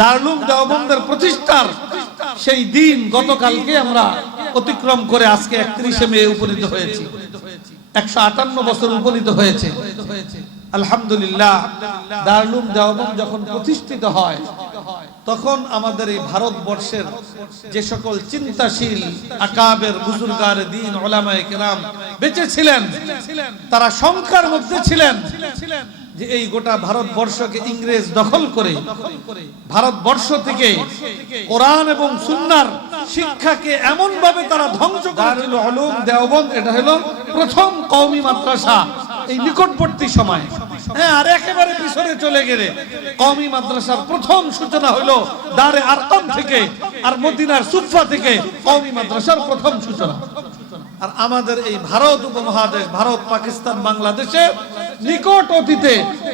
দারুলুম দেওবন্দের প্রতিষ্ঠার সেই দিন গতকালকে আমরা অতিক্রম করে আজকে একত্রিশে মে উপনীত হয়েছি। একশো আটান্ন বছর উপনীত হয়েছে। আলহামদুলিল্লাহ দারুলুম দেওবন্দ যখন প্রতিষ্ঠিত হয়, তখন আমাদের এই ভারতবর্ষের যে সকল চিন্তাশীল, আকাবের বুজুর্গার দিন, ওলামায়ে কেরাম বেঁচে ছিলেন, তারা সংখ্যার মধ্যে ছিলেন। যে এই গোটা ভারতবর্ষকে ইংরেজ দখল করে, ভারতবর্ষ থেকে কোরআন এবং সুন্নার শিক্ষাকে এমন ভাবে তারা ধ্বংস করেছিল হলুম দেওবন্দ, এটা হলো প্রথম কওমি মাদ্রাসা এই নিকটবর্তী সময়। হ্যাঁ আর একেবারে পিছনে চলে গেলে কওমি মাদ্রাসার প্রথম সূচনা হলো দারে আরকাম থেকে আর মদিনার সুফা থেকে কওমি মাদ্রাসার প্রথম সূচনা। আর আমাদের এই ভারত উপমহাদেশ, ভারত, পাকিস্তান, বাংলাদেশে নিকট অতীতে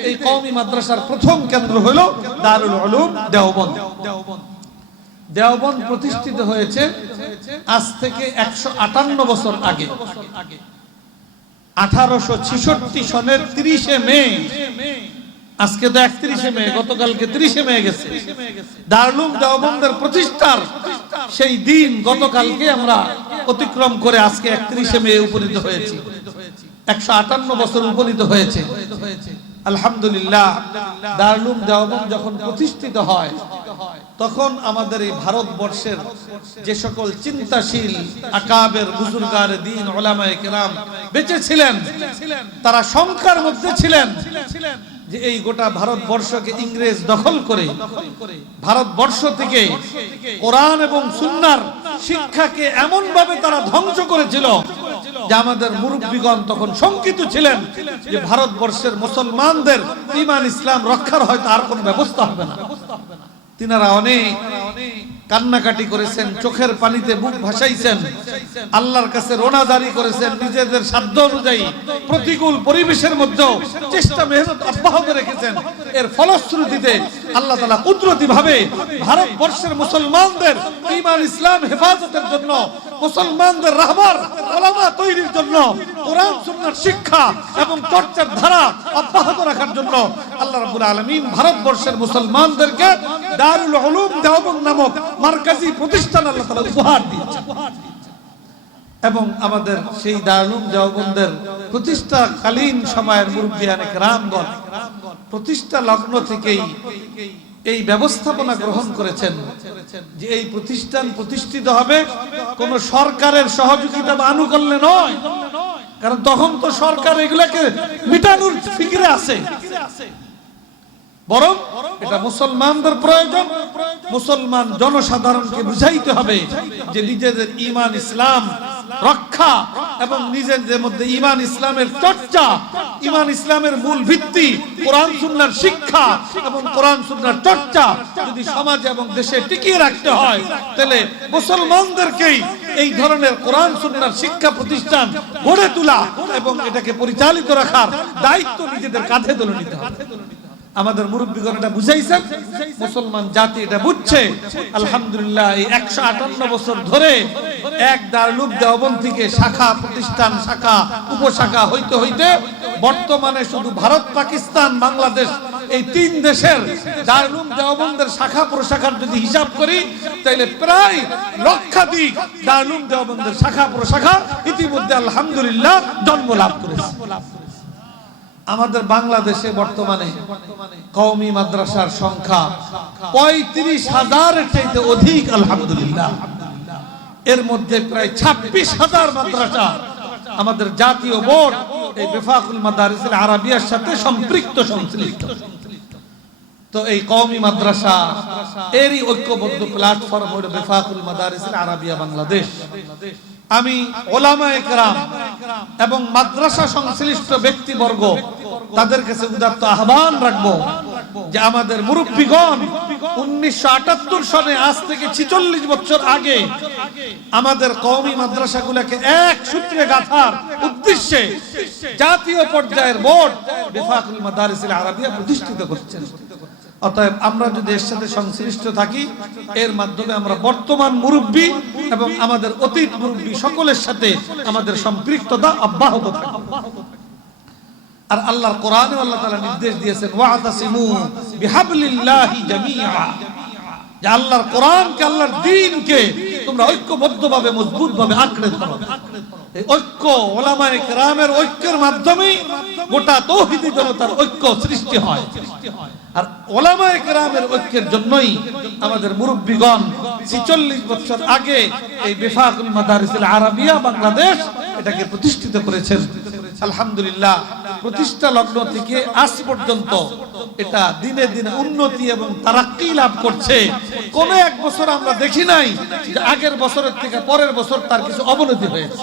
এই কওমি মাদ্রাসার প্রথম কেন্দ্র হলো দারুল উলুম দেওবন্দ। দেওবন্দ প্রতিষ্ঠিত হয়েছে আজ থেকে একশো আটান্ন বছর আগে। আঠারোশো ছিষট্টি সনের তিরিশে মে। আজকে তো একত্রিশে মে, গতকালকে ত্রিশে মে গেছে। দারুলুম দেওবন্দের প্রতিষ্ঠার সেই দিন গতকালকে আমরা অতিক্রম করে আজকে একত্রিশে মে উপনীত হয়েছি। একশো আটান্ন বছর উপনীত হয়েছে। আলহামদুলিল্লাহ দারুলুম দেওবন্দ যখন প্রতিষ্ঠিত হয়, তখন আমাদের এই ভারতবর্ষের যে সকল চিন্তাশীল, আকাবের বুজুর্গার, দিন ওলামায়ে কেরাম বেঁচে ছিলেন তারা সংখ্যার মধ্যে ছিলেন যে এই গোটা ভারতবর্ষকে ইংরেজ দখল করে, ভারতবর্ষ থেকে কোরআন এবং সুন্নার শিক্ষাকে এমন ভাবে তারা ধ্বংস করেছিল যে আমাদের মুরব্বীগণ তখন শঙ্কিত ছিলেন যে ভারতবর্ষের মুসলমানদের ইমান ইসলাম রক্ষার হয়তো আর কোনো ব্যবস্থা হবে না। তিনারা অনেক কান্নাকাটি করেছেন, চোখের পানিতে বুক ভাসাইছেন, আল্লাহর কাছে রোনা জারি করেছেন, নিজেদের সাধ্য অনুযায়ী প্রতিকূল পরিবেশের মধ্যেও চেষ্টা, মেহনত অব্যাহত রেখেছেন। এর ফলশ্রুতিতে আল্লাহ তালা কুদরতি ভাবে ভারতবর্ষের মুসলমানদের ইমান ইসলাম হেফাজতের জন্য মুসলমানদের রাহবার ওলামা তৈরির জন্য, কোরআন সুন্নাহর শিক্ষা এবং চর্চার ধারা অব্যাহত রাখার জন্য আল্লাহ রাব্বুল আলামিন ভারতবর্ষের মুসলমানদেরকে দারুল উলুম দেওবন্দ নামক মার্কাজি প্রতিষ্ঠান আল্লাহ তাআলা উপহার দিয়েছে। এবং আমাদের সেই দারুল দেওবন্দের প্রতিষ্ঠাকালীন সময়ের মুরব্বিয়ানে রামগণ, প্রতিষ্ঠা লগ্ন থেকেই এই ব্যবস্থাপনা গ্রহণ করেছেন যে এই প্রতিষ্ঠান প্রতিষ্ঠিত হবে, কোন সরকারের সহযোগিতা বা আনুকূল্যে নয়। কারণ তখন তো সরকার এগুলাকে মিটানোর ফিকিরে আছে। বরং এটা মুসলমানদের প্রয়োজন। মুসলমান জনসাধারণকে বুঝাইতে হবে যে নিজেদের ইমান, ইসলাম রক্ষা এবং নিজেদের মধ্যে ইমান ইসলামের চর্চা ইমান ইসলামের মূল ভিত্তি, কোরআন, সুন্নার শিক্ষা এবং কোরআন, সুন্নার চর্চা যদি সমাজে এবং দেশে টিকিয়ে রাখতে হয়, তাহলে মুসলমানদেরকেই এই ধরনের কোরআন, সুন্নার শিক্ষা প্রতিষ্ঠান গড়ে তোলা এবং এটাকে পরিচালিত রাখার দায়িত্ব নিজেদের কাঁধে তুলে নিতে হবে। আমাদের মুরব্বীগণ এটা বুঝাইছেন? মুসলমান জাতি এটা বুঝছে। আলহামদুলিল্লাহ, এই একশো আটান্ন বছর ধরে এক দারলুক দেওবন থেকে শাখা প্রতিষ্ঠান, শাখা, উপশাখা হইতে হইতে বর্তমানে শুধু ভারত, পাকিস্তান, বাংলাদেশ এই তিন দেশের দারুলুম দেওবন্দের শাখা, প্রশাখার যদি হিসাব করি তাহলে প্রায় লক্ষাধিক দারুলুম দেওবন্দের শাখা, প্রশাখা ইতিমধ্যে আলহামদুলিল্লাহ জন্ম লাভ করেছে। আমাদের বাংলাদেশে বর্তমানে কওমি মাদ্রাসার সংখ্যা পঁয়ত্রিশ হাজার চাইতে অধিক, আলহামদুলিল্লাহ। এর মধ্যে প্রায় ছাব্বিশ হাজার মাদ্রাসা আমাদের জাতীয় বোর্ড, এই বেফাকুল মাদারিসের আরবিয়ার সাথে সম্পৃক্ত, সংশ্লিষ্ট। তো এই কওমি মাদ্রাসা, এরই ঐক্যবদ্ধ প্ল্যাটফর্ম হলো বেফাকুল মাদারিসের আরাবিয়া বাংলাদেশ। আমি ওলামায়ে কেরাম এবং মাদ্রাসা সংশ্লিষ্ট ব্যক্তিবর্গ, তাদের কাছে উদাত্ত আহ্বান রাখব যে আমাদের মুরব্বীগণ উনিশশো আটাত্তর সনে আজ থেকে ছিচল্লিশ বছর আগে আমাদের কওমি মাদ্রাসাগুলোকে এক সূত্রে গাথার উদ্দেশ্যে জাতীয় পর্যায়ের বোর্ড বেফাকুল মাদারিসিল আরাবিয়া প্রতিষ্ঠিত করছেন। অতএব আমরা যদি এর সাথে সংশ্লিষ্ট থাকি, এর মাধ্যমে আমরা বর্তমান মুরব্বী এবং আমাদের অতীত মুরব্বী সকলের সাথে আমাদের সম্পৃক্ততা অব্যাহত থাকবে। আর আল্লাহর কোরআনে আল্লাহ তাআলা নির্দেশ দিয়েছেন ওয়াতাসিমু বিহাবলিল্লাহি জামিআ। যে আল্লাহর কোরআনকে, আল্লাহর দিনকে তোমরা ঐক্যবদ্ধভাবে, মজবুতভাবে আঁকড়ে ধরো। এই ঐক্য ওলামায়ে কেরামের ঐক্যের মাধ্যমে গোটা তৌহিদি জনতার ঐক্য সৃষ্টি হয়। আর ওলামায়ে কেরামের ঐক্যের জন্যই আমাদের মুরব্বীগণ 46 বছর আগে এই বেফাকুল মাদারিসিল আরাবিয়া বাংলাদেশ এটাকে প্রতিষ্ঠিত করেছেন। আলহামদুলিল্লাহ, প্রতিষ্ঠা লগ্ন থেকে আজ পর্যন্ত এটা দিনে দিনে উন্নতি এবং তারাক্কি লাভ করছে। কোন এক বছর আমরা দেখি নাই যে আগের বছরের থেকে পরের বছর তার কিছু অবনতি হয়েছে।